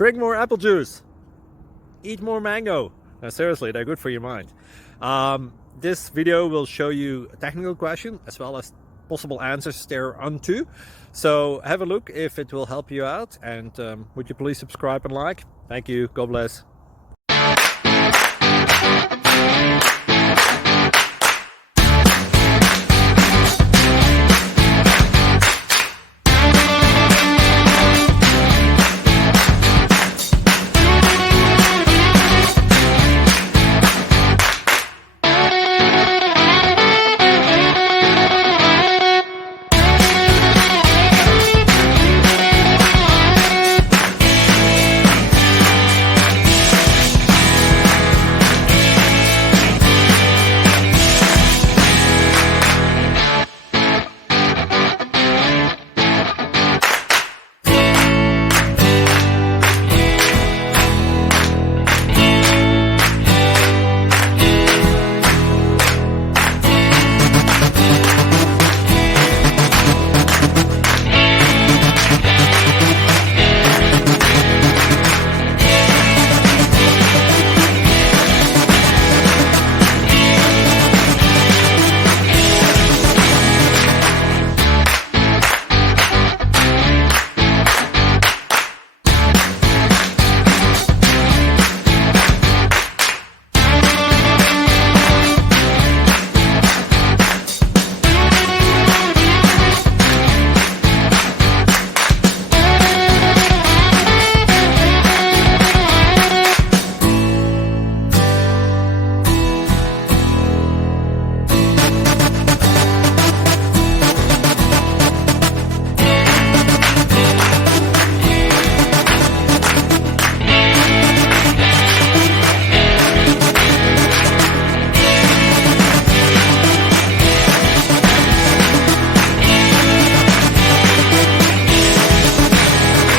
Drink more apple juice. Eat more mango. No, seriously, they're good for your mind. This video will show you a technical question as well as possible answers thereunto. So have a look if it will help you out, and would you please subscribe and like? Thank you. God bless.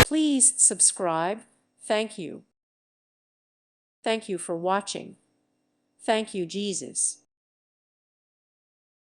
Please subscribe. Thank you. Thank you for watching. Thank you, Jesus.